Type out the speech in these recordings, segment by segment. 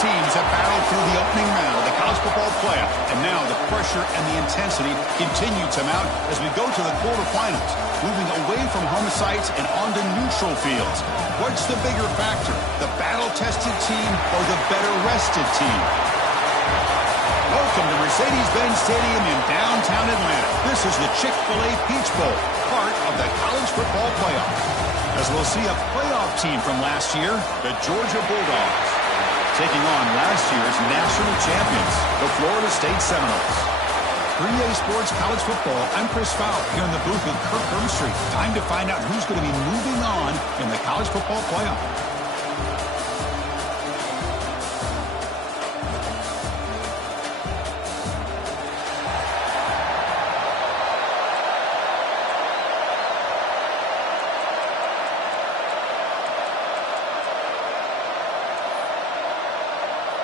teams have battled through the opening round of the college football playoff, and now the pressure and the intensity continue to mount as we go to the quarterfinals, moving away from home sites and onto neutral fields. What's the bigger factor, the battle-tested team or the better-rested team? Welcome to Mercedes-Benz Stadium in downtown Atlanta. This is the Chick-fil-A Peach Bowl, part of the college football playoff. As we'll see a playoff team from last year, the Georgia Bulldogs, taking on last year's national champions, the Florida State Seminoles. 3A Sports College Football, I'm Chris Fowler here in the booth with Kirk Herbstreit. Time to find out who's going to be moving on in the college football playoff.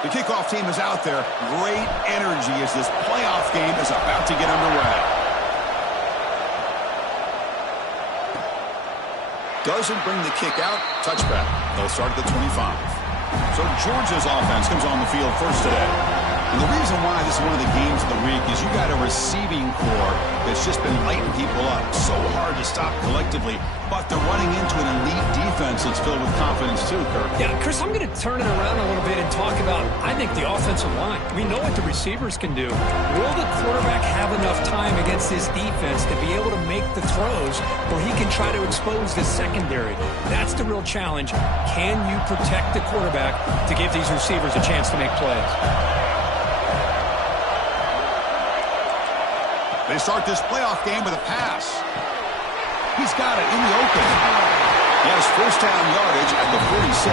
The kickoff team is out there. Great energy as this playoff game is about to get underway. Doesn't bring the kick out. Touchback. They'll start at the 25. So Georgia's offense comes on the field first today. And the reason why this is one of the games of the week is you got a receiving core that's just been lighting people up. So hard to stop collectively, but they're running into an elite defense that's filled with confidence too, Kirk. Yeah, Chris, I'm going to turn it around a little bit and talk about, I think, the offensive line. We know what the receivers can do. Will the quarterback have enough time against this defense to be able to make the throws where he can try to expose the secondary? That's the real challenge. Can you protect the quarterback to give these receivers a chance to make plays? They start this playoff game with a pass. He's got it in the open. He has first down yardage at the 46.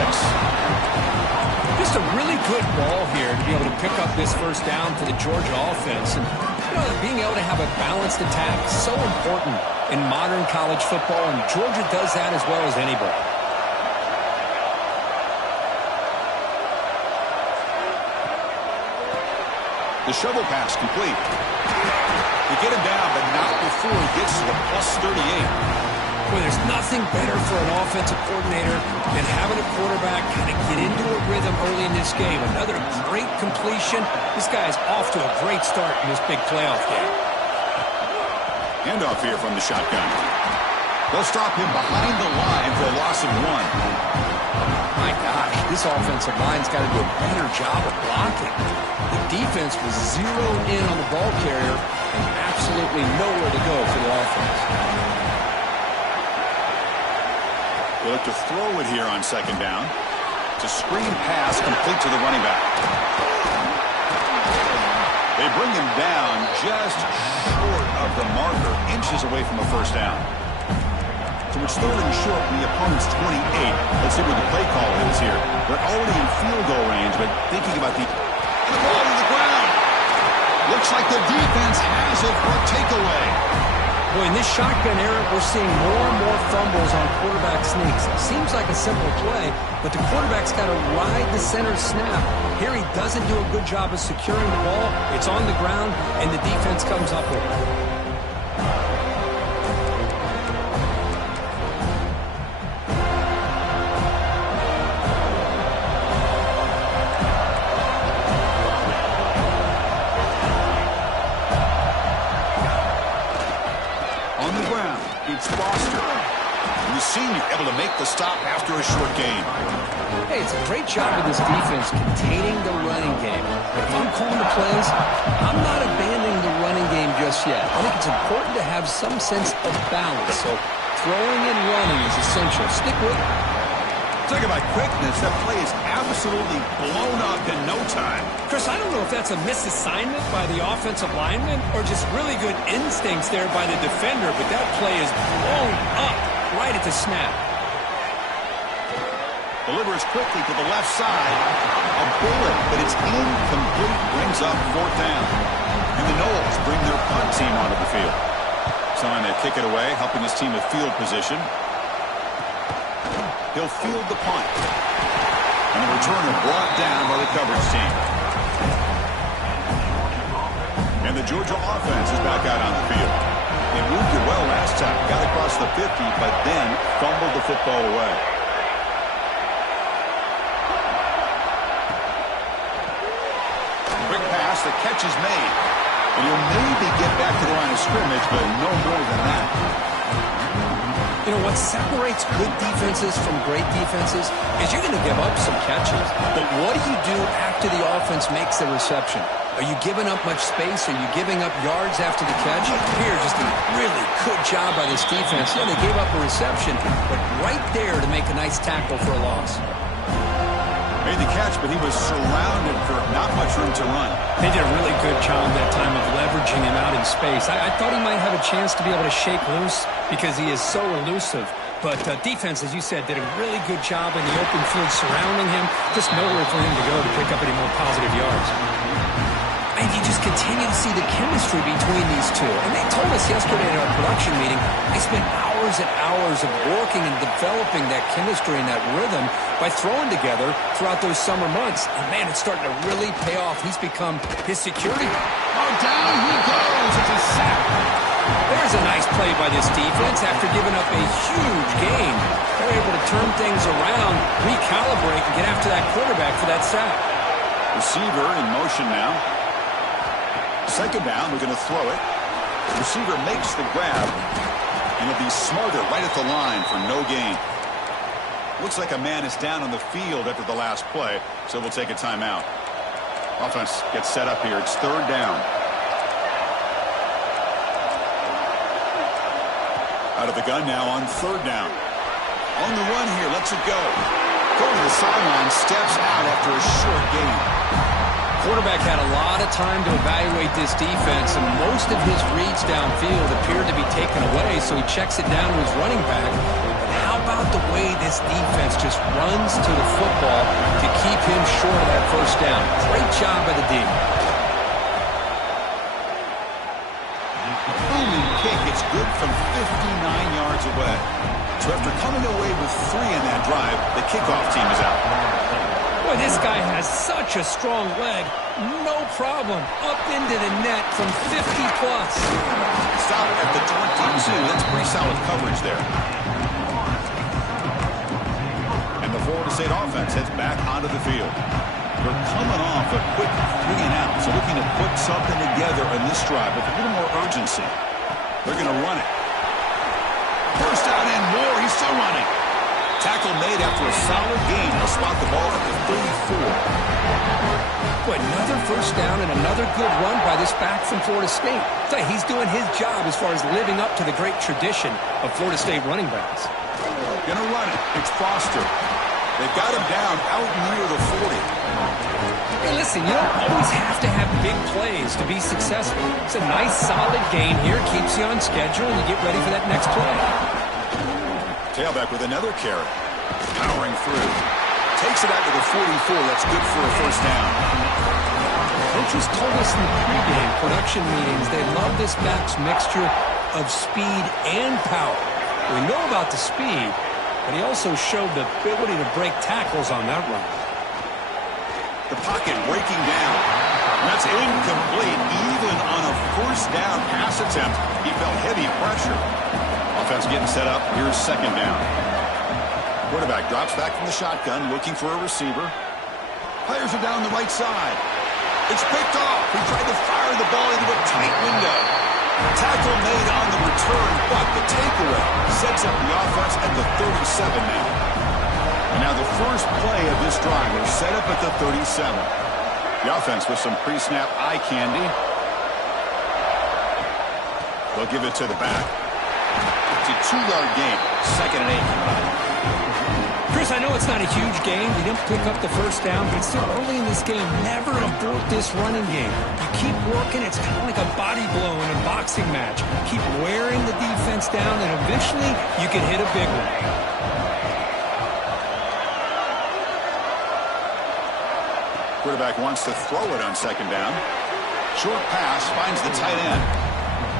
Just a really good ball here to be able to pick up this first down for the Georgia offense. And, you know, being able to have a balanced attack is so important in modern college football, and Georgia does that as well as anybody. The shovel pass complete. They get him down, but not before he gets to the +38. Boy, there's nothing better for an offensive coordinator than having a quarterback kind of get into a rhythm early in this game. Another great completion. This guy is off to a great start in this big playoff game. Handoff here from the shotgun. They'll stop him behind the line for a loss of 1. My gosh, this offensive line's got to do a better job of blocking. The defense was zeroed in on the ball carrier and absolutely nowhere to go for the offense. They look to throw it here on second down. It's a screen pass complete to the running back. They bring him down just short of the marker, inches away from a first down. So it's third and short from the opponent's 28. Let's see what the play call is here. They're already in field goal range, but thinking about the ball to the ground. Looks like the defense has it for a takeaway. Boy, in this shotgun era, we're seeing more and more fumbles on quarterback sneaks. Seems like a simple play, but the quarterback's got to ride the center snap. Here he doesn't do a good job of securing the ball. It's on the ground, and the defense comes up with it. Senior able to make the stop after a short gain. Hey, it's a great job of this defense containing the running game. But if I'm calling the plays, I'm not abandoning the running game just yet. I think it's important to have some sense of balance. So throwing and running is essential. Stick with it. Talk about quickness. That play is absolutely blown up in no time. Chris, I don't know if that's a misassignment by the offensive lineman or just really good instincts there by the defender, but that play is blown up right at the snap. Delivers quickly to the left side. A bullet, but it's incomplete. Brings up fourth down. And the Noles bring their punt team onto the field. Trying to kick it away, helping his team with field position. He'll field the punt. And the returner brought down by the coverage team. And the Georgia offense is back out on the field. They moved it well last time. Got across the 50, but then fumbled the football away. pass. The catch is made. And he'll maybe get back to the line of scrimmage, but no more than that. You know, what separates good defenses from great defenses is you're going to give up some catches. But what do you do after the offense makes the reception? Are you giving up much space? Are you giving up yards after the catch? Here, just a really good job by this defense. Yeah, they gave up a reception, but right there to make a nice tackle for a loss. Made the catch, but he was surrounded for not much room to run. They did a really good job that time of leveraging him out in space. I thought he might have a chance to be able to shake loose because he is so elusive. But defense, as you said, did a really good job in the open field surrounding him. Just nowhere for him to go to pick up any more positive yards. And you just continue to see the chemistry between these two. And they told us yesterday at our production meeting, they spent hours and hours of working and developing that chemistry and that rhythm by throwing together throughout those summer months. And, man, it's starting to really pay off. He's become his security. Oh, down he goes. It's a sack. There's a nice play by this defense after giving up a huge gain. They're able to turn things around, recalibrate, and get after that quarterback for that sack. Receiver in motion now. Second down, we're going to throw it. The receiver makes the grab, and he'll be smarter right at the line for no gain. Looks like a man is down on the field after the last play, so we'll take a timeout. Offense gets set up here. It's third down. Out of the gun now on third down. On the run here, lets it go. Going to the sideline, steps out after a short gain. Quarterback had a lot of time to evaluate this defense, and most of his reads downfield appeared to be taken away, so he checks it down to his running back. But how about the way this defense just runs to the football to keep him short of that first down? Great job by the D. Booming kick. It's good from 59 yards away. So after coming away with 3 in that drive, the kickoff team is out. Boy, this guy has such a strong leg. No problem. Up into the net from 50-plus. Stop at the 22. That's pretty solid coverage there. And the Florida State offense heads back onto the field. They're coming off a quick 3 and out, so looking to put something together on this drive with a little more urgency. They're going to run it. First down and more. He's still running. Tackle made after a solid gain. He'll spot the ball at the 34. Boy, another first down and another good run by this back from Florida State. So he's doing his job as far as living up to the great tradition of Florida State running backs. Gonna run it. It's Foster. They've got him down out near the 40. Hey, listen, you don't always have to have big plays to be successful. It's a nice, solid gain here. Keeps you on schedule, and you get ready for that next play. Tailback with another carry. Powering through. Takes it out to the 44. That's good for a first down. Coaches told us in the pregame production meetings they love this back's mixture of speed and power. We know about the speed, but he also showed the ability to break tackles on that run. The pocket breaking down. That's incomplete. Even on a first down pass attempt, he felt heavy pressure. Offense getting set up. Here's second down. Quarterback drops back from the shotgun, looking for a receiver. Players are down the right side. It's picked off. He tried to fire the ball into a tight window. Tackle made on the return, but the takeaway sets up the offense at the 37 now. And now the first play of this drive is set up at the 37. The offense with some pre-snap eye candy. They'll give it to the back. It's a 2-yard gain. Second and 8 coming up. Chris, I know it's not a huge game. You didn't pick up the first down, but still early in this game, never abort this running game. You keep working. It's kind of like a body blow in a boxing match. Keep wearing the defense down, and eventually you can hit a big one. Quarterback wants to throw it on second down. Short pass finds the tight end.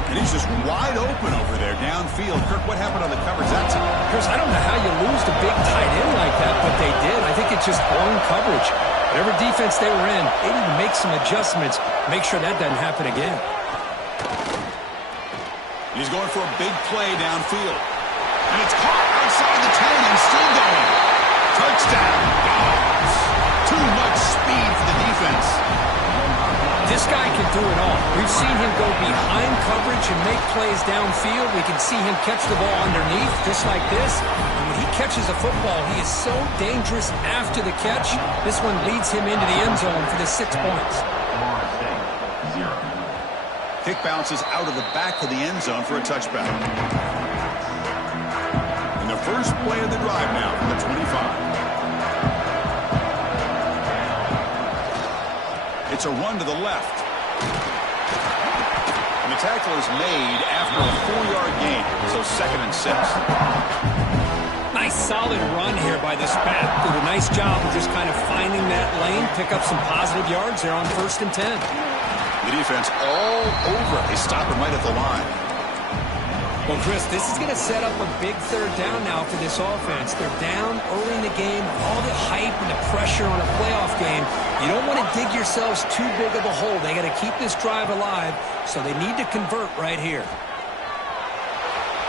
And he's just wide open over there downfield. Kirk, what happened on the coverage that time? Chris, I don't know how you lose the big tight end like that, but they did. I think it's just blown coverage. Whatever defense they were in, they need to make some adjustments. Make sure that doesn't happen again. He's going for a big play downfield. And it's caught outside the 10 and still going. Touchdown, Dogs. Too much speed for the defense. This guy We've seen him go behind coverage and make plays downfield. We can see him catch the ball underneath, just like this. And when he catches a football, he is so dangerous after the catch. This one leads him into the end zone for the 6 points. Kick bounces out of the back of the end zone for a touchback. And the first play of the drive now from the 25. It's a run to the left. And the tackle is made after a 4-yard gain, so 2nd and 6. Nice solid run here by this back. Did a nice job of just kind of finding that lane, pick up some positive yards there on 1st and 10. The defense all over it. They stop him right at the line. Well, Chris, this is going to set up a big 3rd down now for this offense. They're down early in the game. All the hype and the pressure on a playoff game. You don't want to dig yourselves too big of a hole. They got to keep this drive alive, so they need to convert right here.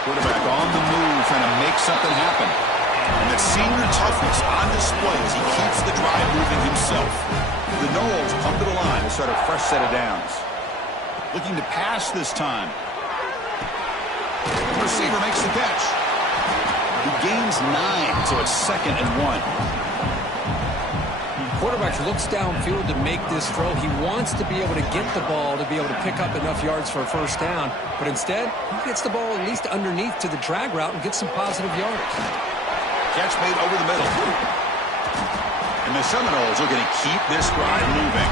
Quarterback on the move, trying to make something happen. And that senior toughness on display as he keeps the drive moving himself. The Knowles come to the line to start a fresh set of downs. Looking to pass this time. The receiver makes the catch. He gains 9, so it's 2nd and 1. Quarterback looks downfield to make this throw. He wants to be able to get the ball to be able to pick up enough yards for a 1st down. But instead, he gets the ball at least underneath to the drag route and gets some positive yards. Catch made over the middle. And the Seminoles are going to keep this drive moving.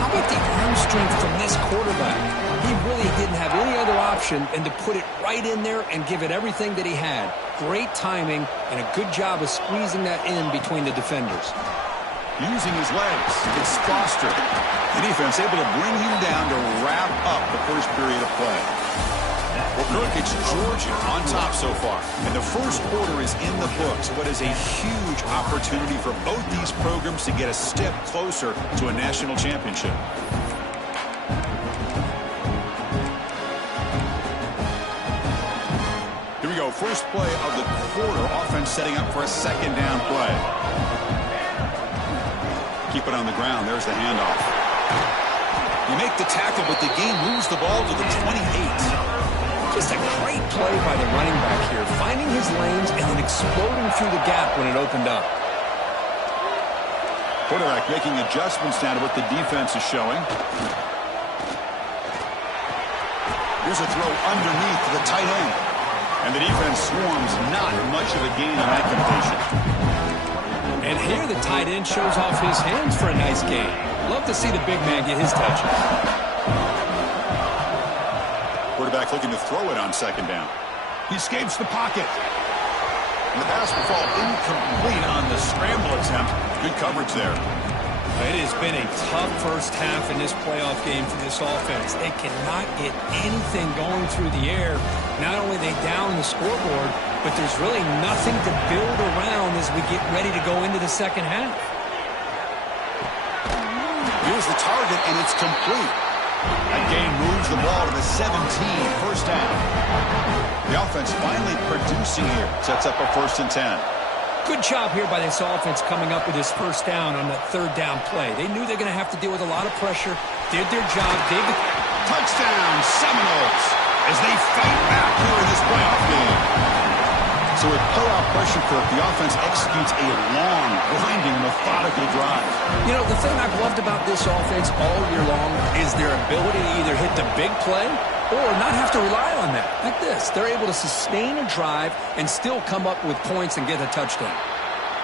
How about the arm strength from this quarterback? He really didn't have any other option than to put it right in there and give it everything that he had. Great timing and a good job of squeezing that in between the defenders. Using his legs, it's Foster. The defense able to bring him down to wrap up the first period of play. Well, Kirk, it's Georgia on top so far. And the first quarter is in the books. What is a huge opportunity for both these programs to get a step closer to a national championship. Here we go. First play of the quarter. Offense setting up for a 2nd down play. Keep it on the ground. There's the handoff. You make the tackle, but the game moves the ball to the 28. Just a great play by the running back here, finding his lanes and then exploding through the gap when it opened up. Quarterback making adjustments now to what the defense is showing. Here's a throw underneath to the tight end. And the defense swarms, not much of a gain on that completion. And here the tight end shows off his hands for a nice gain. Love to see the big man get his touches. Quarterback looking to throw it on 2nd down. He escapes the pocket. And the pass will fall incomplete on the scramble attempt. Good coverage there. It has been a tough first half in this playoff game for this offense. They cannot get anything going through the air. Not only are they down the scoreboard, but there's really nothing to build around as we get ready to go into the 2nd half. Here's the target, and it's complete. That gain moves the ball to the 17, 1st down. The offense finally producing here. Sets up a 1st and 10. Good job here by this offense coming up with this 1st down on that 3rd down play. They knew they're going to have to deal with a lot of pressure. Did their job. Touchdown, Seminoles, as they fight back here in this playoff game. So with playoff pressure, Kirk, the offense executes a long, grinding, methodical drive. You know, the thing I've loved about this offense all year long is their ability to either hit the big play or not have to rely on that. Like this, they're able to sustain a drive and still come up with points and get a touchdown.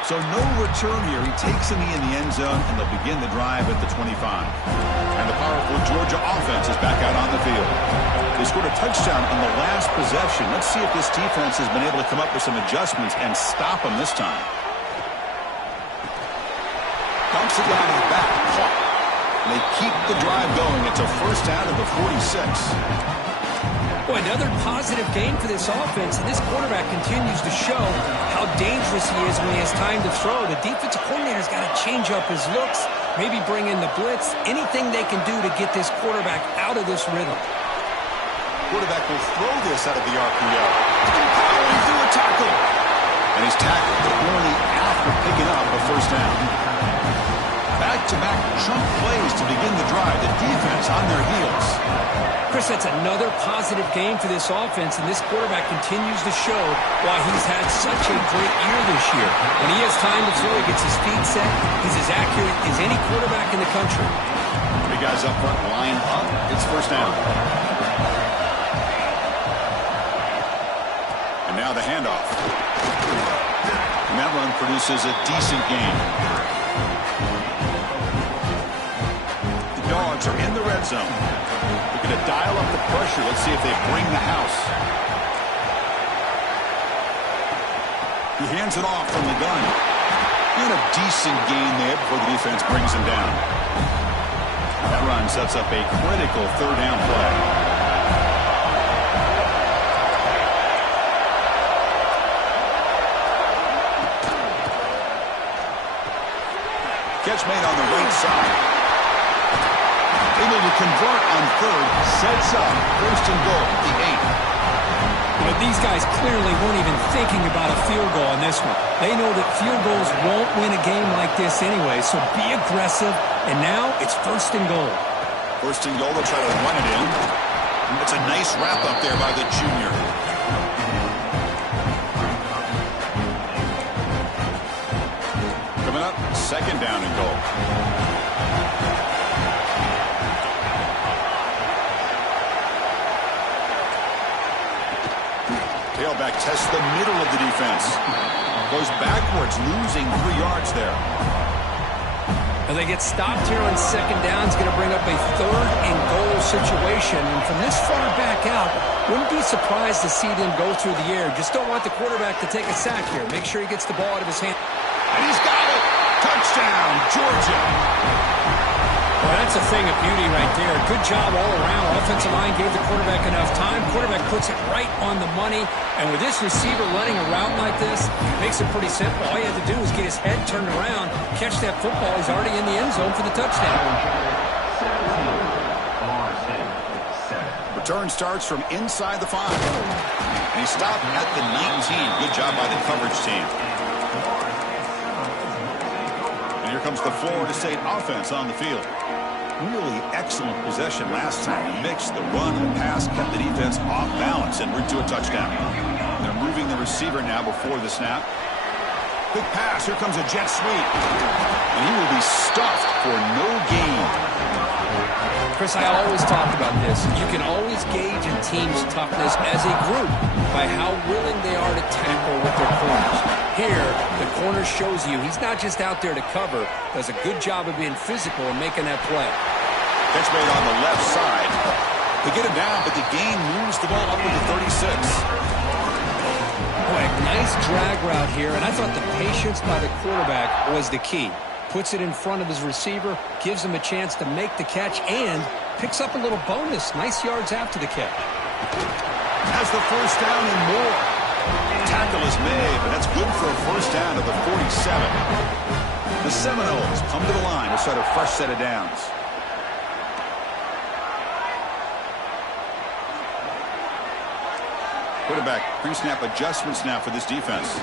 So no return here. He takes him in the end zone, and they'll begin the drive at the 25. And the powerful Georgia offense is back out on the field. They scored a touchdown on the last possession. Let's see if this defense has been able to come up with some adjustments and stop them this time. Dumps it down to the back. Caught. And they keep the drive going. It's a 1st down at the 46. Boy, another positive game for this offense, and this quarterback continues to show how dangerous he is when he has time to throw. The defensive coordinator's got to change up his looks, maybe bring in the blitz, anything they can do to get this quarterback out of this rhythm. Quarterback will throw this out of the RPO. Powering through a tackle. And he's tackled only after picking up a 1st down. Back-to-back chunk plays to begin the drive. The defense on their heels. Chris, that's another positive game for this offense, and this quarterback continues to show why he's had such a great year this year. When he has time to throw, he gets his feet set. He's as accurate as any quarterback in the country. Big guys up front line up. It's first down. And now the handoff. And that run produces a decent gain. The Dogs are in the red zone. Looking to dial up the pressure. Let's see if they bring the house. He hands it off from the gun. And a decent gain there before the defense brings him down. That run sets up a critical third down play. Catch made on the right side. Able to convert on third. Sets up first and goal at the 8. But these guys clearly weren't even thinking about a field goal on this one. They know that field goals won't win a game like this anyway, so be aggressive. And now it's first and goal. First and goal, they'll try to run it in. That's a nice wrap up there by the junior. Coming up, second down and goal. Tailback tests the middle of the defense. Goes backwards, losing 3 yards there. And they get stopped here on second down. It's going to bring up a third and goal situation. And from this far back out, wouldn't be surprised to see them go through the air. Just don't want the quarterback to take a sack here. Make sure he gets the ball out of his hand. And he's got it. Touchdown, Georgia. Well, that's a thing of beauty right there. Good job all around. Offensive line gave the quarterback enough time. Quarterback puts it right on the money. And with this receiver running a route like this, it makes it pretty simple. All you have to do is get his head turned around, catch that football. He's already in the end zone for the touchdown. Return starts from inside the 5. And he stopped at the 19. Good job by the coverage team. And here comes the Florida State offense on the field. Really excellent possession last time. The mix, the run, and the pass kept the defense off balance and route to a touchdown. They're moving the receiver now before the snap. Quick pass. Here comes a jet sweep. And he will be stuffed for no gain. Chris, I always talk about this. You can always gauge a team's toughness as a group by how willing they are to tackle with their corners. Here, the corner shows you he's not just out there to cover, does a good job of being physical and making that play. Catch made on the left side. They get him down, but the gain moves the ball up to the 36. Boy, nice drag route here, and I thought the patience by the quarterback was the key. Puts it in front of his receiver, gives him a chance to make the catch, and picks up a little bonus. Nice yards after the catch. Has the first down and more. Tackle is made, but that's good for a first down at the 47. The Seminoles come to the line to start a fresh set of downs. Quarterback pre-snap adjustments now for this defense.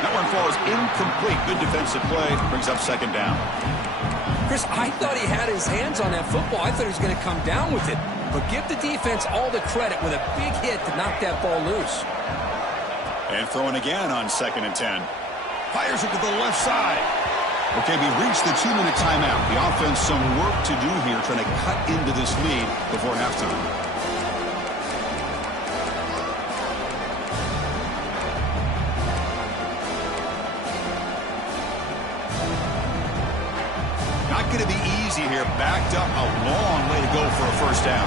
That one falls incomplete. Good defensive play. Brings up second down. Chris, I thought he had his hands on that football. I thought he was going to come down with it. But give the defense all the credit with a big hit to knock that ball loose. And throwing again on second and 10. Fires it to the left side. Okay, we reached the 2-minute timeout. The offense some work to do here trying to cut into this lead before halftime. Not going to be easy here. Backed up a long way to go for a first down.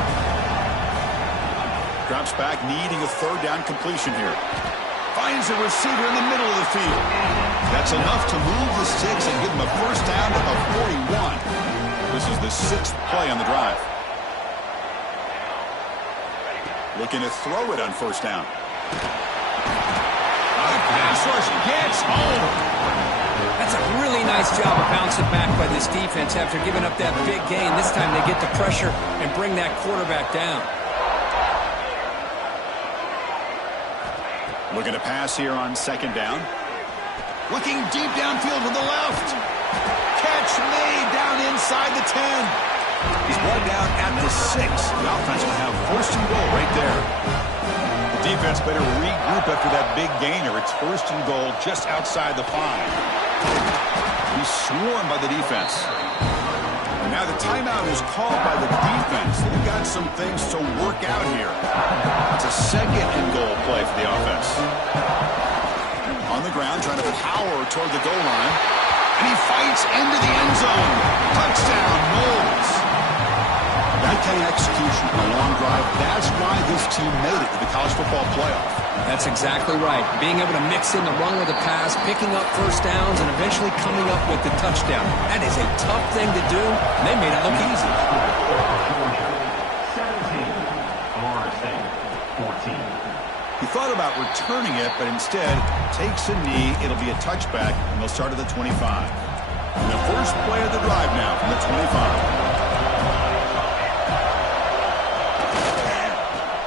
Drops back, needing a third down completion here. Finds a receiver in the middle of the field. That's enough to move the sticks and give him a first down at the 41. This is the 6th play on the drive. Looking to throw it on first down. Pass rush gets home. That's a really nice job of bouncing back by this defense after giving up that big gain. This time they get the pressure and bring that quarterback down. Looking to pass here on second down. Looking deep downfield to the left. Catch made down inside the 10. He's brought down at the 6. The offense will have first and goal right there. The defense better regroup after that big gainer. It's first and goal just outside the 5. He's swarmed by the defense. And now the timeout is called by the defense. They've got some things to work out here. It's a second and goal play for the offense. On the ground, trying to power toward the goal line. And he fights into the end zone. Touchdown, Knowles. That kind of execution on a long drive, that's why this team made it to the college football playoff. That's exactly right. Being able to mix in the run with the pass, picking up first downs, and eventually coming up with the touchdown. That is a tough thing to do. They made it look easy. 14. He thought about returning it, but instead takes a knee. It'll be a touchback, and they'll start at the 25. And the first play of the drive now from the 25.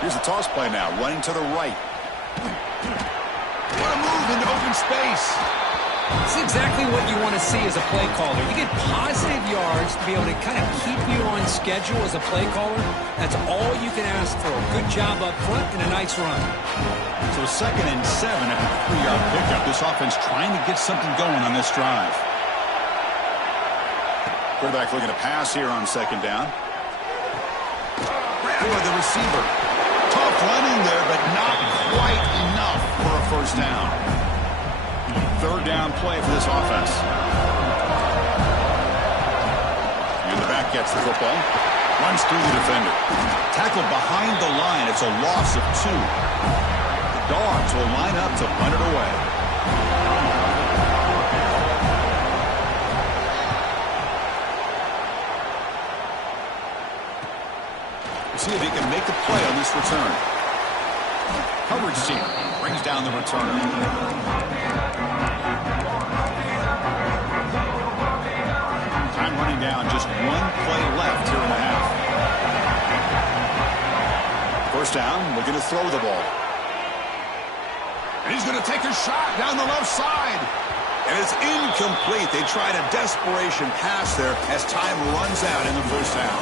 Here's the toss play now, running to the right. What a move into open space. It's exactly what you want to see as a play caller. You get positive yards to be able to kind of keep you on schedule as a play caller. That's all you can ask for. Good job up front and a nice run. So 2nd and 7 after the 3-yard pickup. This offense trying to get something going on this drive. Quarterback looking to pass here on 2nd down. For the receiver. Tough running there, but not quite enough for a first down. 3rd down play for this offense. And the back gets the football. Runs through the defender. Tackled behind the line. It's a loss of 2. The Dogs will line up to punt it away. See if he can make the play on this return. Coverage team brings down the returner. Time running down, just 1 play left here in the half. First down, looking to throw the ball. And he's going to take a shot down the left side. And it's incomplete. They tried a desperation pass there as time runs out in the first half.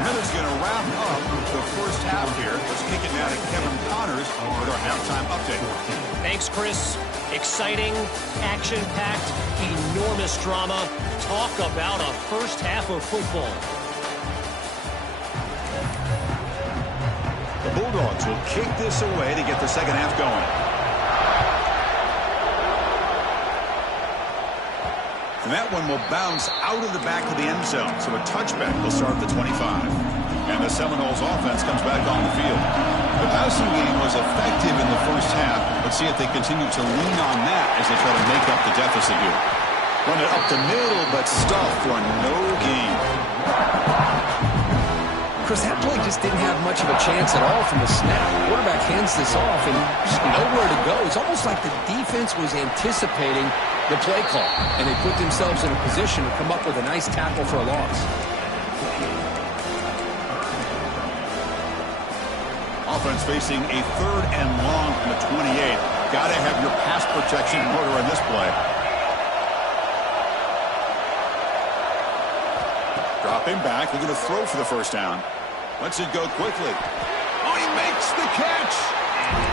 Miller's going to wrap up the first half here. Let's kick it now to Kevin Connors with our halftime update. Thanks, Chris. Exciting, action-packed, enormous drama. Talk about a first half of football. The Bulldogs will kick this away to get the second half going. And that one will bounce out of the back of the end zone. So a touchback will start at the 25. And the Seminoles offense comes back on the field. The passing game was effective in the first half. Let's see if they continue to lean on that as they try to make up the deficit here. Run it up the middle, but stuffed for no gain. Chris, that play just didn't have much of a chance at all from the snap. The quarterback hands this off and just nowhere to go. It's almost like the defense was anticipating the play call, and they put themselves in a position to come up with a nice tackle for a loss. Offense facing a 3rd and long from the 28. Got to have your pass protection in order on this play. Dropping back, looking to throw for the first down. Lets it go quickly. Oh, he makes the catch.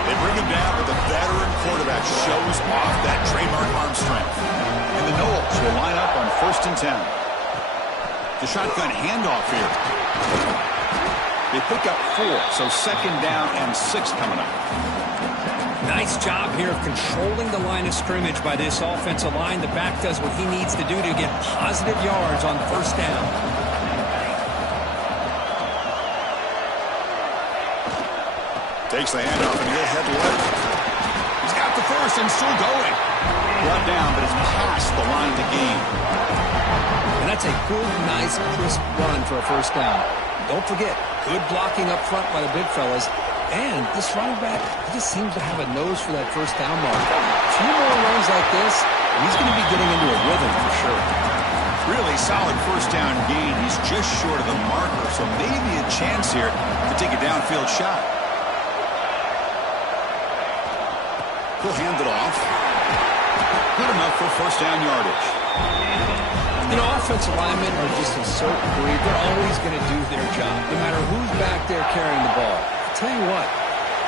They bring him down, but the veteran quarterback shows off that trademark arm strength. And the Knowles will line up on 1st and 10. The shotgun handoff here. They pick up 4, so 2nd down and 6 coming up. Nice job here of controlling the line of scrimmage by this offensive line. The back does what he needs to do to get positive yards on first down. Takes the handoff and he'll head left. He's got the first and still going. Brought down, but it's past the line of the game. And that's a good, nice, crisp run for a first down. Don't forget, good blocking up front by the big fellas. And this running back, he just seems to have a nose for that first down mark. A few more runs like this, and he's going to be getting into a rhythm for sure. Really solid first down gain. He's just short of the marker, so maybe a chance here to take a downfield shot. He'll hand it off. Good enough for first down yardage. You know, offensive linemen are just a certain breed. They're always going to do their job, no matter who's back there carrying the ball. I'll tell you what,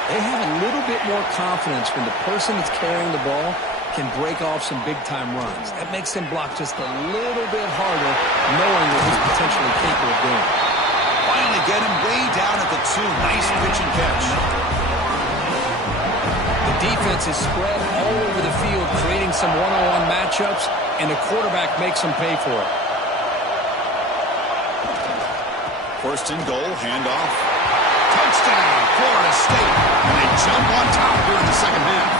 they have a little bit more confidence when the person that's carrying the ball can break off some big-time runs. That makes them block just a little bit harder, knowing what he's potentially capable of doing. Finally get him way down at the 2. Nice pitch and catch. The defense is spread all over the field, creating some one-on-one matchups, and the quarterback makes them pay for it. First and goal, handoff. Touchdown, Florida State. And they jump on top here in the second half.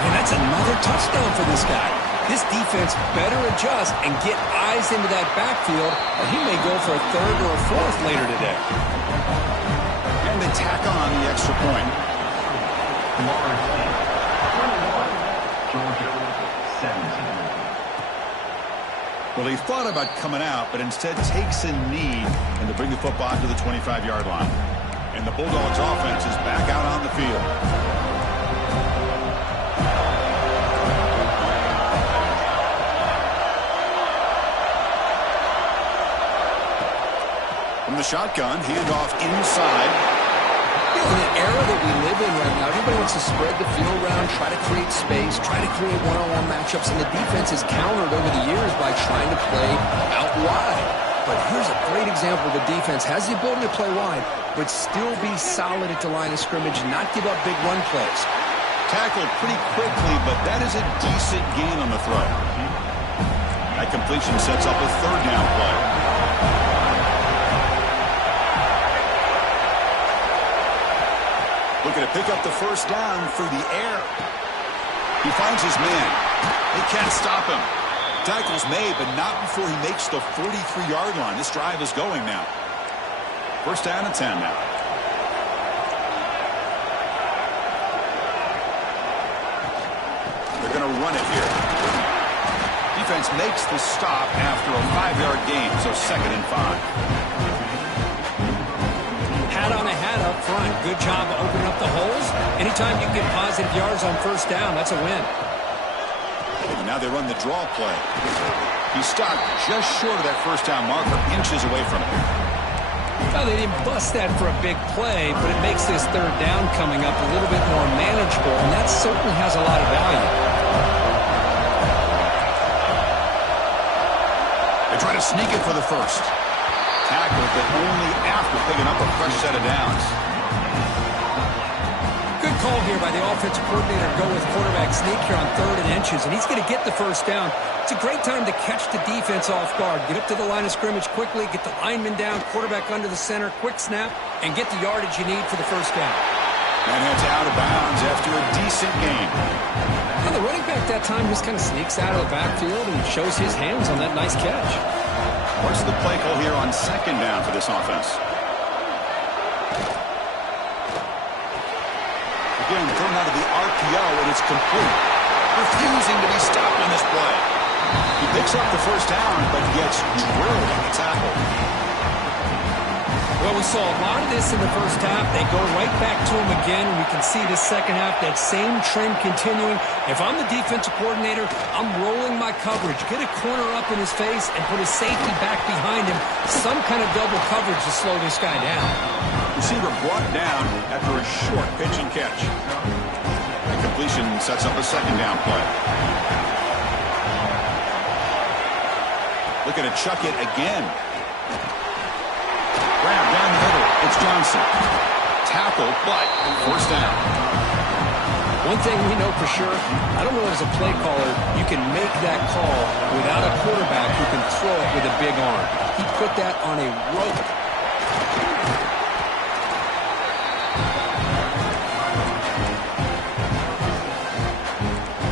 And that's another touchdown for this guy. This defense better adjust and get eyes into that backfield, or he may go for a third or a fourth later today. And they tack on the extra point. Well, he thought about coming out, but instead takes a knee and to bring the football to the 25-yard line. And the Bulldogs offense is back out on the field. From the shotgun, handoff inside. In the era that we live in right now, everybody wants to spread the field around, try to create space, try to create one-on-one matchups, and the defense is countered over the years by trying to play out wide. But here's a great example of a defense has the ability to play wide, but still be solid at the line of scrimmage and not give up big run plays. Tackled pretty quickly, but that is a decent gain on the throw. That completion sets up a third down play. Looking to pick up the first down through the air. He finds his man. They can't stop him. Tackle's made, but not before he makes the 43-yard line. This drive is going now. First down and 10 now. They're going to run it here. Defense makes the stop after a 5-yard gain, so second and 5. Hat on a hat up front. Good job of opening up the holes. Anytime you get positive yards on first down, that's a win. And now they run the draw play. He stopped just short of that first down marker, inches away from it. Well, they didn't bust that for a big play, but it makes this third down coming up a little bit more manageable, and that certainly has a lot of value. They try to sneak it for the first. Tackled, but only after picking up a fresh set of downs. Good call here by the offensive coordinator to go with quarterback sneak here on 3rd and inches, and he's going to get the first down. It's a great time to catch the defense off guard. Get up to the line of scrimmage quickly, get the lineman down, quarterback under the center, quick snap, and get the yardage you need for the first down. And heads out of bounds after a decent gain. And the running back that time just kind of sneaks out of the backfield and shows his hands on that nice catch. What's the play call here on second down for this offense? Again, thrown out of the RPO, and it's complete. Refusing to be stopped on this play. He picks up the first down, but gets drilled on the tackle. Well, we saw a lot of this in the first half. They go right back to him again, and we can see the second half, that same trend continuing. If I'm the defensive coordinator, I'm rolling my coverage. Get a corner up in his face and put his safety back behind him. Some kind of double coverage to slow this guy down. Receiver brought down after a short pitch and catch. The completion sets up a second down play. Looking to chuck it again. Grab down the middle. It's Johnson. Tackle, but first down. One thing we know for sure, I don't know as a play caller, you can make that call without a quarterback who can throw it with a big arm. He put that on a rope.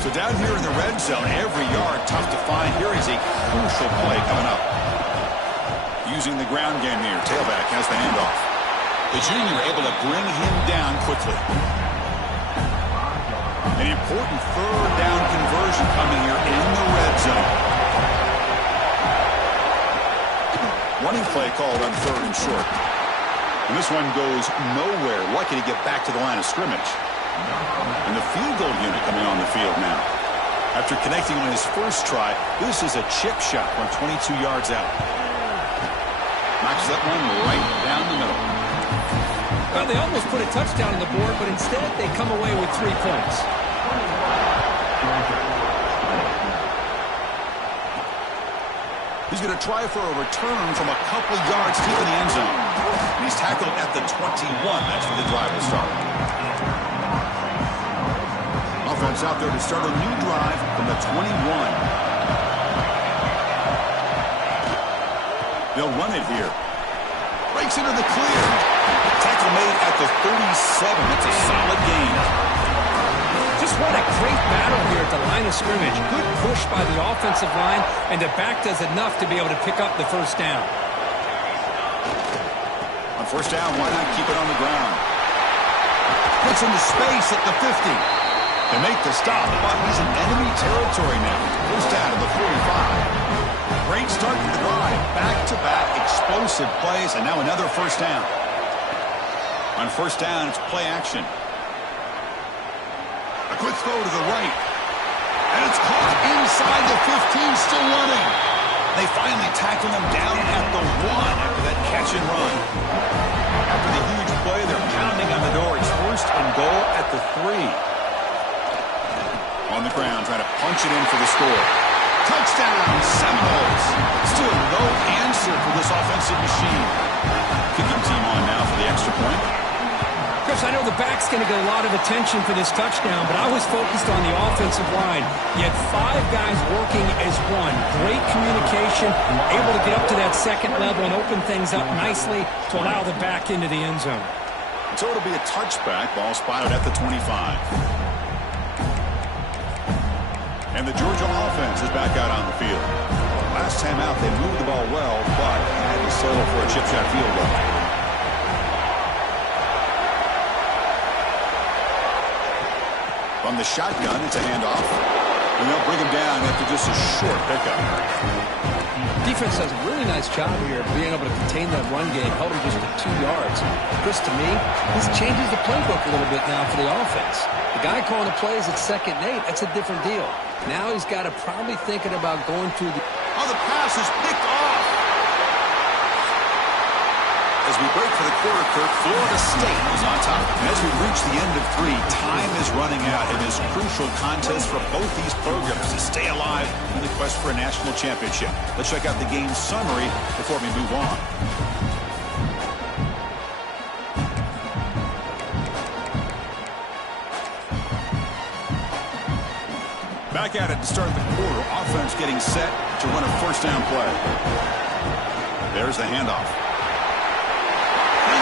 So down here in the red zone, every yard tough to find. Here is a crucial play coming up. Using the ground game here. Tailback has the handoff. The junior able to bring him down quickly. An important third down conversion coming here in the red zone. Running play called on 3rd and short. And this one goes nowhere. Lucky to get back to the line of scrimmage. And the field goal unit coming on the field now. After connecting on his first try, this is a chip shot from 22 yards out. Knocks that one right down the middle. Well, they almost put a touchdown on the board, but instead they come away with 3 points. He's going to try for a return from a couple yards deep in the end zone. And he's tackled at the 21. That's where the drive will start. Offense out there to start a new drive from the 21. They'll run it here. Breaks into the clear. Tackle made at the 37. That's a solid gain. Just what a great battle here at the line of scrimmage. Good push by the offensive line, and the back does enough to be able to pick up the first down. On first down, why not keep it on the ground? Puts into space at the 50. They make the stop, but he's in enemy territory now. First down to the 45. Great start to the drive. Back-to-back explosive plays, and now another first down. On first down, it's play action. A quick throw to the right. And it's caught inside the 15, still running. They finally tackle him down at the 1 after that catch and run. After the huge play, they're pounding on the door. It's first and goal at the 3. On the ground, trying to punch it in for the score. Touchdown, Seminoles. Still no answer for this offensive machine. Kicking team on now for the extra point. Chris, I know the back's going to get a lot of attention for this touchdown, but I was focused on the offensive line. You had 5 guys working as one. Great communication, able to get up to that second level and open things up nicely to allow the back into the end zone. So it'll be a touchback. Ball spotted at the 25. And the Georgia offense is back out on the field. Last time out, they moved the ball well, but had to settle for a chip shot field goal. From the shotgun, it's a handoff. And they'll bring him down after just a short pickup. Defense does a really nice job here of being able to contain that run game, held him just at 2 yards. Chris, to me, this changes the playbook a little bit now for the offense. The guy calling the plays at 2nd and 8, that's a different deal. Now he's got to probably thinking about going through the... Oh, the pass is picked off. As we break for the quarter, Kirk, Florida State is on top. And as we reach the end of 3, time is running out in this crucial contest for both these programs to stay alive in the quest for a national championship. Let's check out the game summary before we move on. Back at it to start the quarter. Offense getting set to run a first down play. There's the handoff.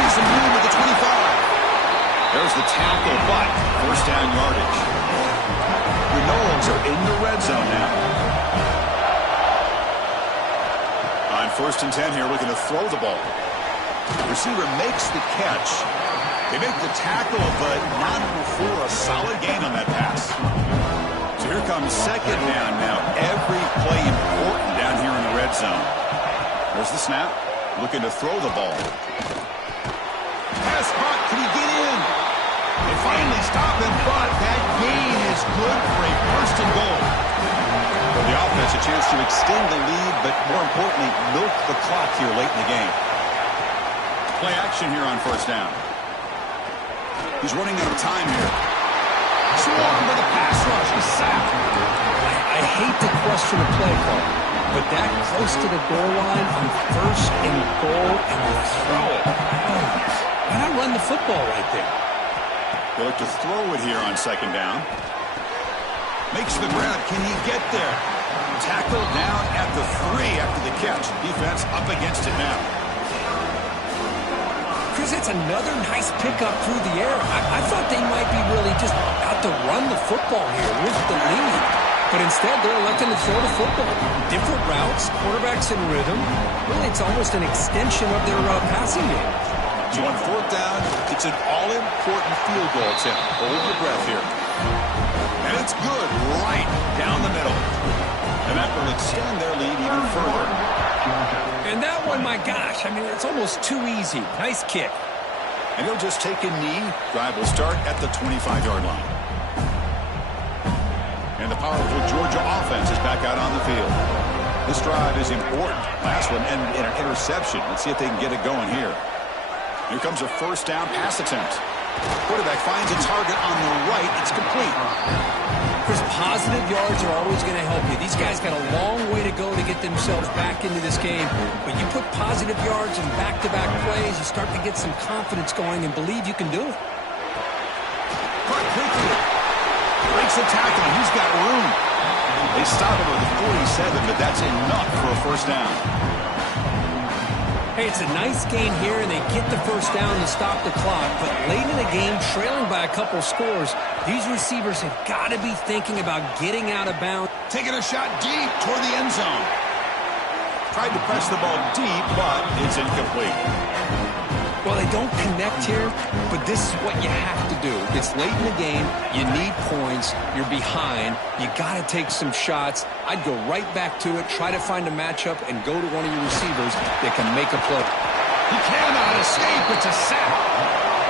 Some room at the 25. There's the tackle, but first down yardage. The Noles are in the red zone now. On first and 10 here, looking to throw the ball. Receiver makes the catch. They make the tackle, but not before a solid gain on that pass. So here comes second down now. Every play important down here in the red zone. There's the snap. Looking to throw the ball. Pass caught. Can he get in? They finally stop him, but that gain is good for a first and goal. For the offense, a chance to extend the lead, but more importantly, milk the clock here late in the game. Play action here on first down. He's running out of time here. Swarm with a pass rush. He's sacked. I hate to question a play call, but that close to the goal line on first and goal, and you throw it. Why not run the football right there? They look to throw it here on second down. Makes the grab. Can he get there? Tackled down at the 3 after the catch. Defense up against it now. Chris, it's another nice pickup through the air. I thought they might be really just out to run the football here with the lead. But instead, they're electing to throw the football. Different routes, quarterbacks in rhythm. Really, it's almost an extension of their passing game. So on fourth down, it's an all-important field goal attempt. Hold your breath here. And it's good right down the middle. And that will extend their lead even further. And that one, my gosh, I mean, it's almost too easy. Nice kick. And he'll just take a knee. Drive will start at the 25-yard line. And the powerful Georgia offense is back out on the field. This drive is important. Last one ended in an interception. Let's see if they can get it going here. Here comes a first down pass attempt. Quarterback finds a target on the right. It's complete. Chris, positive yards are always going to help you. These guys got a long way to go to get themselves back into this game. But you put positive yards in back-to-back plays, you start to get some confidence going and believe you can do it. Caught quickly. Breaks the tackle, and he's got room. They stop him at the 47, but that's enough for a first down. Hey, it's a nice gain here, and they get the first down to stop the clock. But late in the game, trailing by a couple scores, these receivers have got to be thinking about getting out of bounds. Taking a shot deep toward the end zone. Tried to press the ball deep, but it's incomplete. Well, they don't connect here, but this is what you have to do. It's late in the game. You need points. You're behind. You got to take some shots. I'd go right back to it, try to find a matchup, and go to one of your receivers that can make a play. He cannot escape. It's a sack.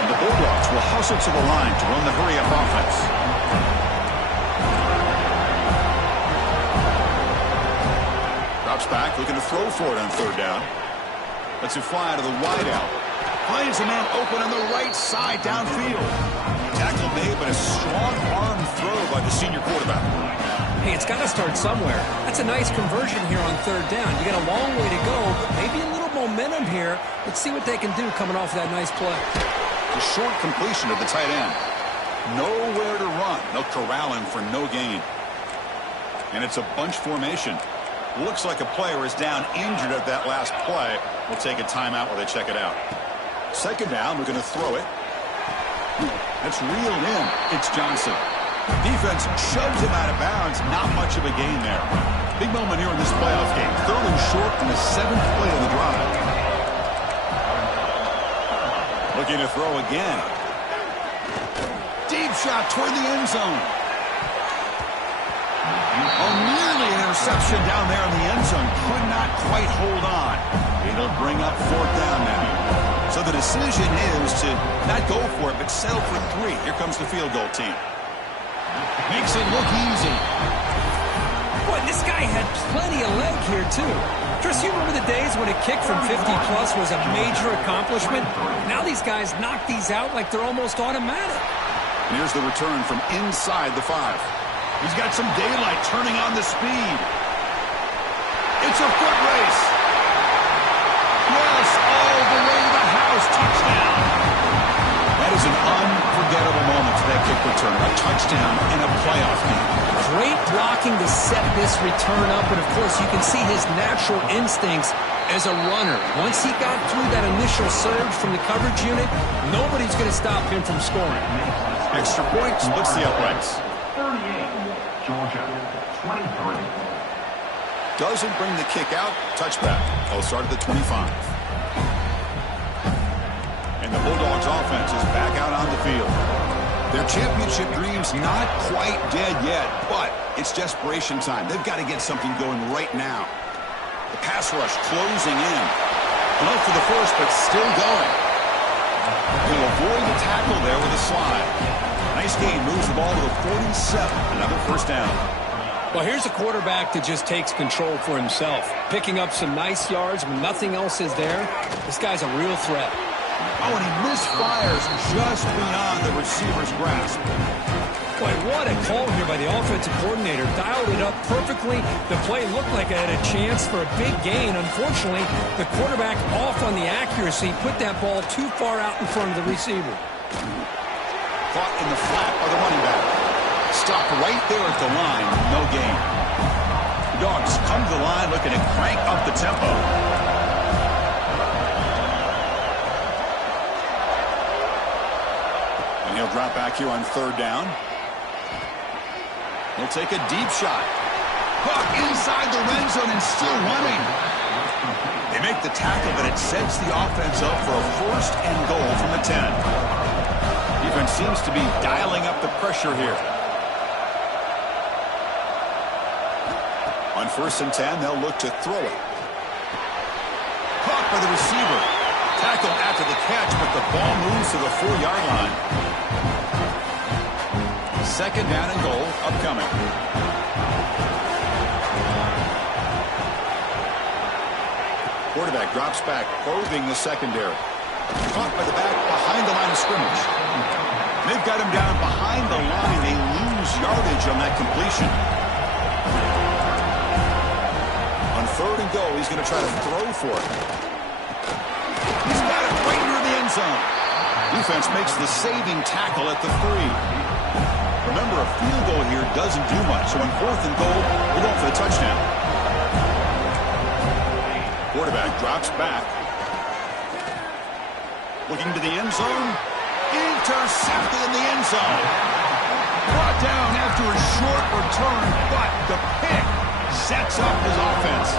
And the Bulldogs will hustle to the line to run the hurry-up offense. Drops back, looking to throw for it on third down. Lets it fly out of the wideout. Finds a man open on the right side downfield. Tackle made, but a strong arm throw by the senior quarterback. Hey, it's got to start somewhere. That's a nice conversion here on third down. You got a long way to go, but maybe a little momentum here. Let's see what they can do coming off that nice play. A short completion of the tight end. Nowhere to run. They'll corral him for no gain. And it's a bunch formation. Looks like a player is down injured at that last play. We'll take a timeout while they check it out. Second down, we're going to throw it. That's reeled in. It's Johnson. Defense shoves him out of bounds. Not much of a gain there. Big moment here in this playoff game. Third and short in the 7th play of the drive. Looking to throw again. Deep shot toward the end zone. Oh, nearly an interception down there in the end zone. Could not quite hold on. It'll bring up fourth down now. So the decision is to not go for it, but settle for 3. Here comes the field goal team. Makes it look easy. Boy, this guy had plenty of leg here, too. Chris, you remember the days when a kick from 50-plus was a major accomplishment? Now these guys knock these out like they're almost automatic. And here's the return from inside the 5. He's got some daylight turning on the speed. It's a foot race. Yes, all the way to the house. Touchdown. That is an unforgettable moment for that kick return. A touchdown in a playoff game. Great blocking to set this return up, and of course you can see his natural instincts as a runner. Once he got through that initial surge from the coverage unit, nobody's going to stop him from scoring. Extra point splits the uprights. 38, Georgia, 23. Doesn't bring the kick out. Touchback. They'll start at the 25. And the Bulldogs offense is back out on the field. Their championship dreams not quite dead yet, but it's desperation time. They've got to get something going right now. The pass rush closing in. Enough for the first, but still going. He'll avoid the tackle there with a slide. Nice gain. Moves the ball to the 47. Another first down. Well, here's a quarterback that just takes control for himself. Picking up some nice yards when nothing else is there. This guy's a real threat. Oh, and he misfires just beyond the receiver's grasp. Boy, what a call here by the offensive coordinator. Dialed it up perfectly. The play looked like it had a chance for a big gain. Unfortunately, the quarterback off on the accuracy, put that ball too far out in front of the receiver. Caught in the flat by the running back. Stopped right there at the line. No gain. The Dogs come to the line looking to crank up the tempo. And he'll drop back here on third down. He'll take a deep shot. Caught inside the red zone and still running. They make the tackle, but it sets the offense up for a first and goal from the 10. Defense seems to be dialing up the pressure here. On 1st and 10, they'll look to throw it. Caught by the receiver. tackle after the catch, but the ball moves to the 4-yard line. Second down and goal upcoming. Quarterback drops back, probing the secondary. Caught by the back behind the line of scrimmage. They've got him down behind the line. They lose yardage on that completion. On third and goal, he's going to try to throw for it. He's got it right near the end zone. Defense makes the saving tackle at the 3. Remember, a field goal here doesn't do much. So on fourth and goal, we're going for the touchdown. Quarterback drops back. Looking to the end zone. Intercepted in the end zone. Brought down after a short return, but the pick sets up his offense.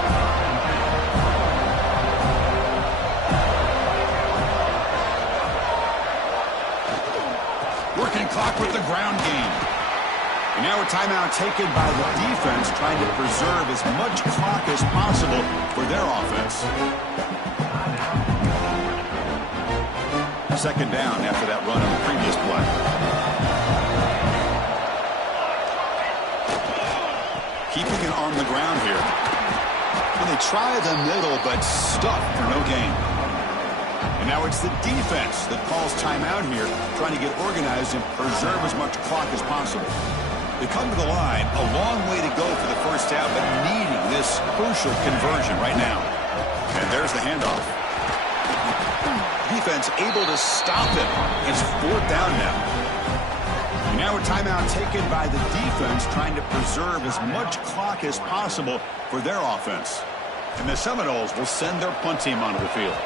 Working clock with the ground game. And now a timeout taken by the defense, trying to preserve as much clock as possible for their offense. Second down after that run on the previous play. Keeping it on the ground here. And they try the middle, but stuck for no gain. And now it's the defense that calls timeout here, trying to get organized and preserve as much clock as possible. They come to the line, a long way to go for the first down, but needing this crucial conversion right now. And there's the handoff. Defense able to stop him. It's fourth down now. And now a timeout taken by the defense, trying to preserve as much clock as possible for their offense. And the Seminoles will send their punt team onto the field.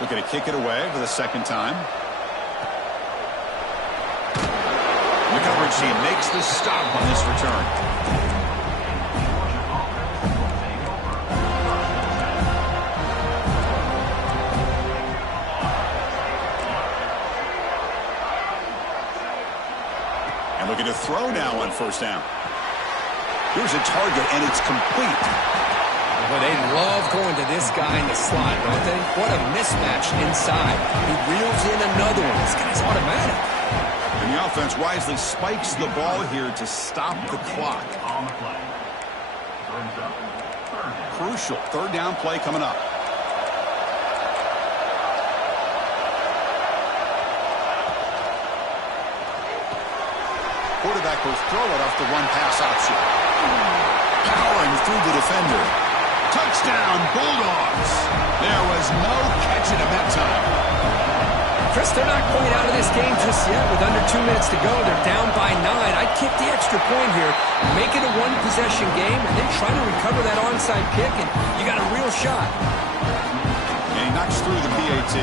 Looking to kick it away for the second time. The coverage team makes the stop on this return. And looking to throw now on first down. Here's a target, and it's complete. Well, they love going to this guy in the slot, don't they? What a mismatch inside. He reels in another one. This guy's automatic. And the offense wisely spikes the ball here to stop the clock. Crucial third down play coming up. Quarterback will throw it off the one-pass option. Powering through the defender. Touchdown, Bulldogs. There was no catching him that time. Chris, they're not quite out of this game just yet. With under 2 minutes to go, they're down by 9. I'd kick the extra point here, make it a one-possession game, and then try to recover that onside kick, and you got a real shot. And he knocks through the PAT.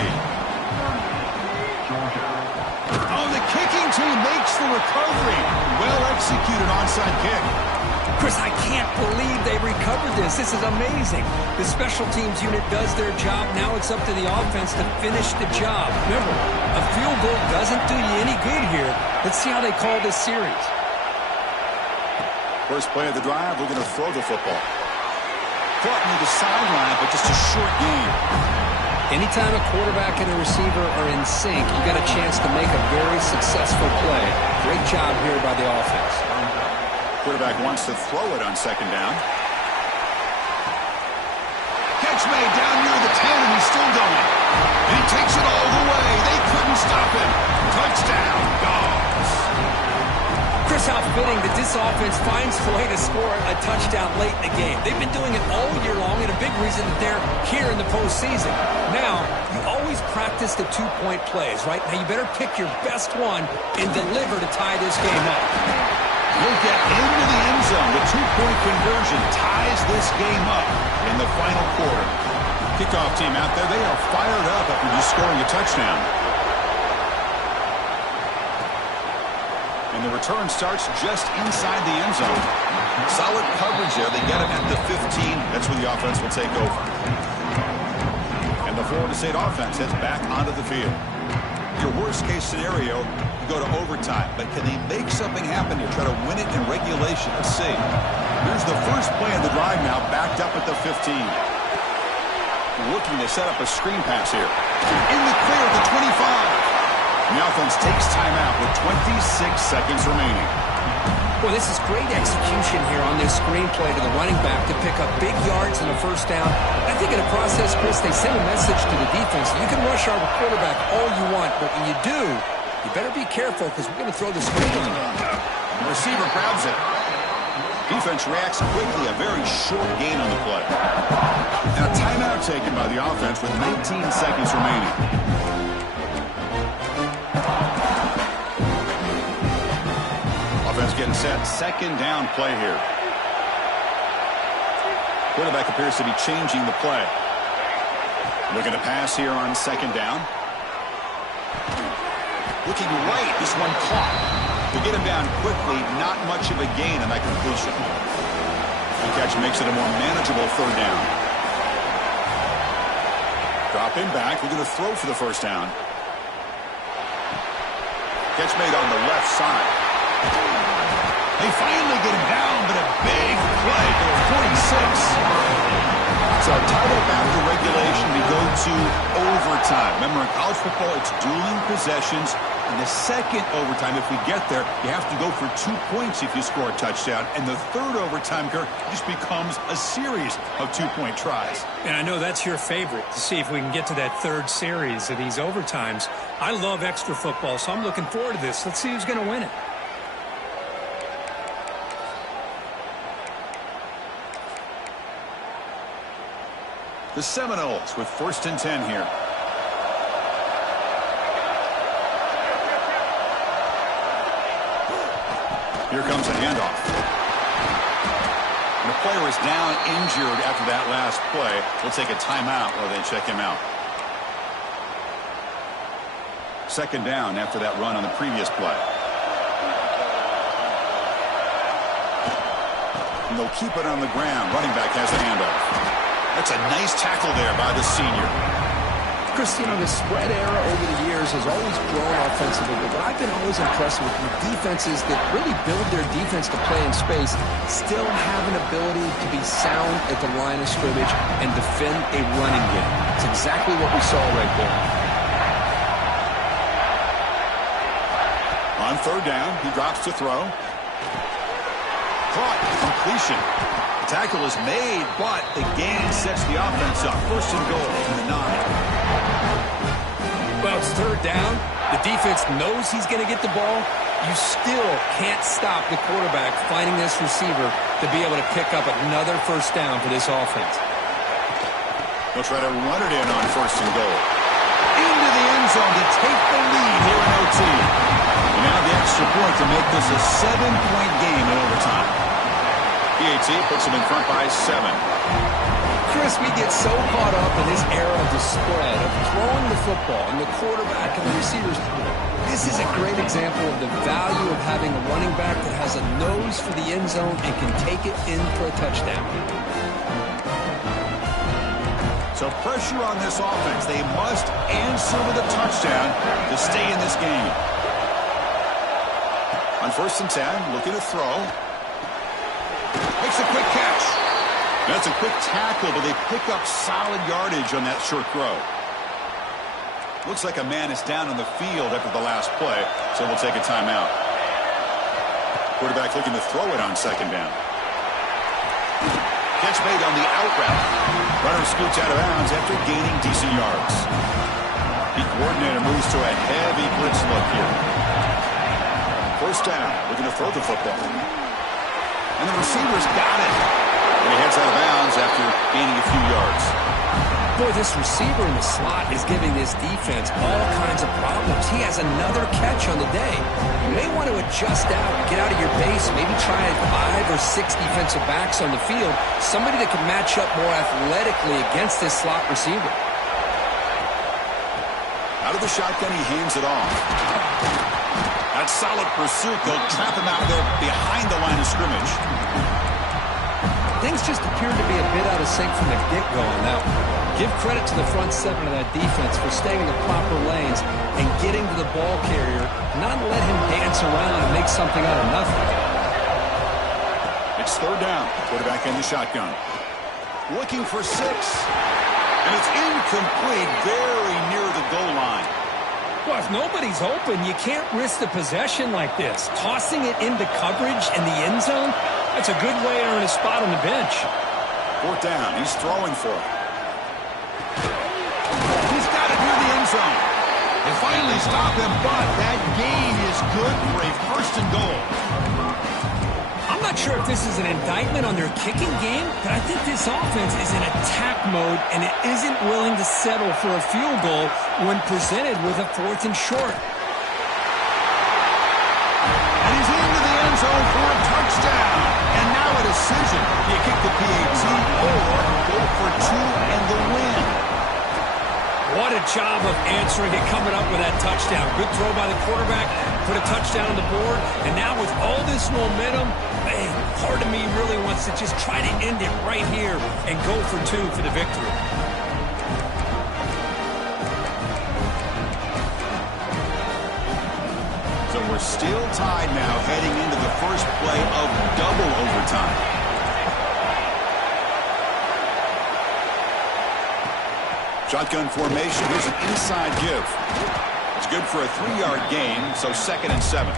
Oh, the kicking team makes the recovery. Well-executed onside kick. Chris, I can't believe they recovered this. This is amazing. The special teams unit does their job. Now it's up to the offense to finish the job. Remember, a field goal doesn't do you any good here. Let's see how they call this series. First play of the drive, we're going to throw the football. Caught near the sideline, but just a short game. Anytime a quarterback and a receiver are in sync, you got a chance to make a very successful play. Great job here by the offense. Quarterback wants to throw it on second down. Catch made down near the 10, and he's still going. And he takes it all the way. They couldn't stop him. Touchdown, Dogs. Chris, how fitting that this offense finds a way to score a touchdown late in the game. They've been doing it all year long, and a big reason that they're here in the postseason. Now, you always practice the two-point plays, right? Now, you better pick your best one and deliver to tie this game up. He'll get into the end zone. The two-point conversion ties this game up in the final quarter. Kickoff team out there, they are fired up after just scoring a touchdown. And the return starts just inside the end zone. Solid coverage there. They get it at the 15. That's where the offense will take over. And the Florida State offense heads back onto the field. Your worst-case scenario, you go to overtime. But can they make something happen here? Try to win it in regulation. Let's see. Here's the first play of the drive now, backed up at the 15. Looking to set up a screen pass here. In the clear at the 25. The offense takes timeout with 26 seconds remaining. Well, this is great execution here on this screenplay to the running back to pick up big yards and a first down. I think in the process, Chris, they send a message to the defense. You can rush our quarterback all you want, but when you do, you better be careful because we're going to throw the screen on you. The receiver grabs it. Defense reacts quickly. A very short gain on the play. And a timeout taken by the offense with 19 seconds remaining. Offense getting set. Second down play here. Quarterback appears to be changing the play. Looking to pass here on second down. Looking right. This one caught. To get him down quickly, not much of a gain on that completion. The catch makes it a more manageable third down. Drop him back. We're going to throw for the first down. Catch made on the left side. They finally get him down, but a big play for 46. So tied up after regulation, we go to overtime. Remember, in college football, it's dueling possessions. In the second overtime, if we get there, you have to go for 2 points if you score a touchdown. And the third overtime, Kirk, just becomes a series of 2-point tries. And I know that's your favorite, to see if we can get to that third series of these overtimes. I love extra football, so I'm looking forward to this. Let's see who's going to win it. The Seminoles with 1st and 10 here. Here comes a handoff. And the player is down injured after that last play. We'll take a timeout while they check him out. Second down after that run on the previous play. And they'll keep it on the ground. Running back has the handoff. That's a nice tackle there by the senior. Chris, you know, the spread era over the years has always grown offensively, but I've been always impressed with defenses that really build their defense to play in space, still have an ability to be sound at the line of scrimmage and defend a running game. It's exactly what we saw right there. On third down, he drops to throw. Caught, completion. The tackle is made, but the gain sets the offense up. 1st and goal from the 9. Well, it's third down. The defense knows he's going to get the ball. You still can't stop the quarterback finding this receiver to be able to pick up another first down for this offense. They'll try to run it in on 1st and goal. Into the end zone to take the lead here in OT. And now the extra point to make this a 7-point game in overtime. PAT puts them in front by 7. Chris, we get so caught up in this era of the spread, of throwing the football, and the quarterback and the receivers. This is a great example of the value of having a running back that has a nose for the end zone and can take it in for a touchdown. So pressure on this offense. They must answer with a touchdown to stay in this game. On 1st and 10, looking to throw. Makes a quick catch. That's a quick tackle, but they pick up solid yardage on that short throw. Looks like a man is down on the field after the last play, so we'll take a timeout. Quarterback looking to throw it on second down. Catch made on the out route. Runner scoots out of bounds after gaining decent yards. The coordinator moves to a heavy blitz look here. 1st down, looking to throw the football. And the receiver's got it. And he heads out of bounds after gaining a few yards. Boy, this receiver in the slot is giving this defense all kinds of problems. He has another catch on the day. You may want to adjust out, get out of your base, maybe try 5 or 6 defensive backs on the field, somebody that can match up more athletically against this slot receiver. Out of the shotgun, he hands it off. That's solid pursuit. They'll trap him out there behind the line of scrimmage. Things just appeared to be a bit out of sync from the get-go on that one. Give credit to the front 7 of that defense for staying in the proper lanes and getting to the ball carrier, not let him dance around and make something out of nothing. It's third down. Quarterback in the shotgun. Looking for 6. And it's incomplete, very near the goal line. Well, if nobody's open, you can't risk the possession like this. Tossing it into coverage in the end zone, that's a good way to earn a spot on the bench. 4th down. He's throwing for it. He's got it near the end zone. They finally stop him, but that gain is good for a 1st and goal. I'm not sure if this is an indictment on their kicking game, but I think this offense is in attack mode, and it isn't willing to settle for a field goal when presented with a 4th and short. And he's into the end zone for a touchdown. And now a decision. Do you kick the PAT or go for 2 and the win? What a job of answering it, coming up with that touchdown. Good throw by the quarterback, put a touchdown on the board, and now with all this momentum, man, part of me really wants to just try to end it right here and go for 2 for the victory. So we're still tied now, heading into the first play of double overtime. Shotgun formation. Here's an inside give. It's good for a 3-yard gain, so 2nd and 7.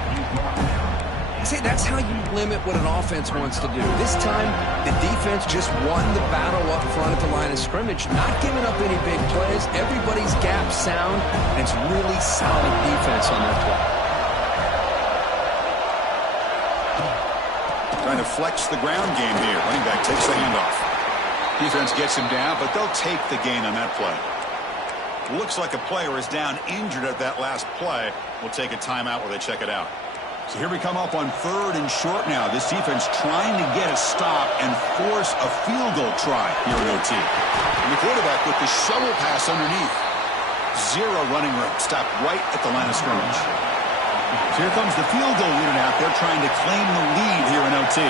See, that's how you limit what an offense wants to do. This time, the defense just won the battle up front at the line of scrimmage, not giving up any big plays. Everybody's gap sound, and it's really solid defense on that play. Trying to flex the ground game here. Running back takes the handoff. Defense gets him down, but they'll take the gain on that play. Looks like a player is down injured at that last play. We'll take a timeout while they check it out. So here we come up on 3rd and short now. This defense trying to get a stop and force a field goal try here at OT. And the quarterback with the shovel pass underneath. 0 running room. Stopped right at the line of scrimmage. So here comes the field goal unit out there trying to claim the lead here in OT.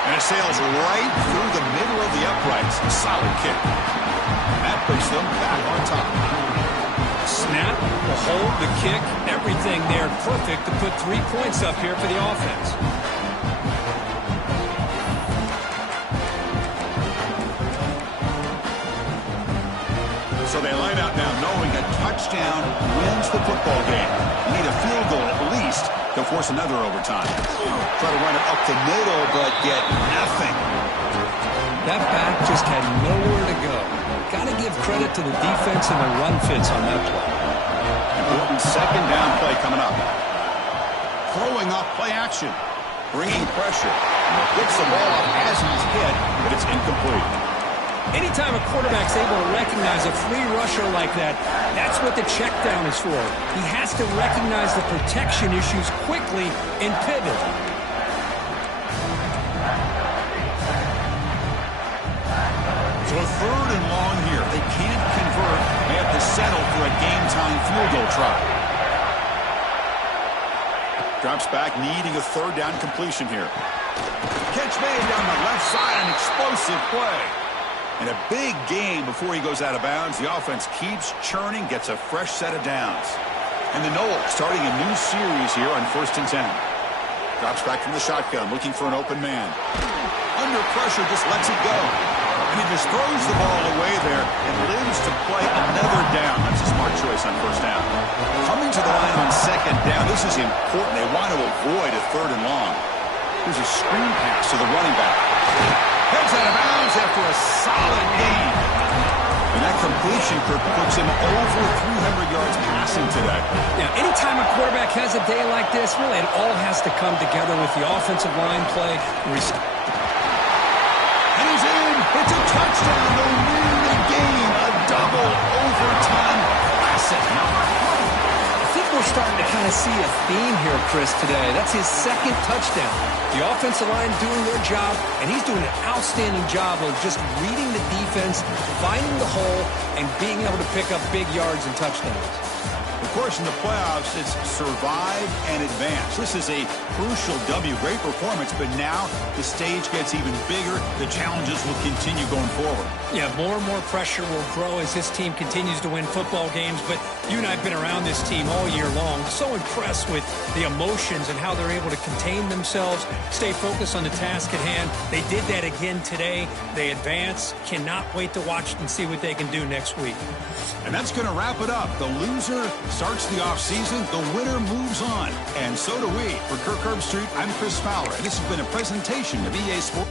And it sails right through the middle of the uprights. A solid kick. That puts them back on top. Snap, the hold, the kick, everything there perfect to put 3 points up here for the offense. So they line out now knowing a touchdown wins the football game. Need a field goal at least to force another overtime. Try to run it up the middle, but get nothing. That back just had nowhere to go. Got to give credit to the defense and the run fits on that play. Important 2nd down play coming up. Throwing off play action. Bringing pressure. Gets the ball up as he's hit, but it's incomplete. Anytime a quarterback's able to recognize a free rusher like that, that's what the check down is for. He has to recognize the protection issues quickly and pivot. So a 3rd and long here. They can't convert. They have to settle for a game-time field goal try. Drops back, needing a 3rd down completion here. Catch made down the left side, an explosive play. And a big gain before he goes out of bounds. The offense keeps churning, gets a fresh set of downs. And the Knowles starting a new series here on 1st and 10. Drops back from the shotgun, looking for an open man. Under pressure, just lets it go. And he just throws the ball away there and lives to play another down. That's a smart choice on 1st down. Coming to the line on 2nd down, this is important. They want to avoid a 3rd and long. Here's a screen pass to the running back. Heads out of bounds after a solid gain. And that completion puts him over 300 yards passing today. Yeah, anytime a quarterback has a day like this, really it all has to come together with the offensive line play. And he's in. It's a touchdown. They'll win the game. A double overtime classic. I think we're starting to kind of see a theme here, Chris, today. That's his 2nd touchdown. The offensive line doing their job, and he's doing an outstanding job of just reading the defense, finding the hole, and being able to pick up big yards and touchdowns. The course, in the playoffs, it's survive and advance. This is a crucial W. Great performance, but now the stage gets even bigger. The challenges will continue going forward. Yeah, more and more pressure will grow as this team continues to win football games, but you and I have been around this team all year long. So impressed with the emotions and how they're able to contain themselves, stay focused on the task at hand. They did that again today. They advance. Cannot wait to watch and see what they can do next week. And that's going to wrap it up. The loser starts the offseason. The winner moves on. And so do we. For Kirk Herbstreit, I'm Chris Fowler. And this has been a presentation of EA Sports.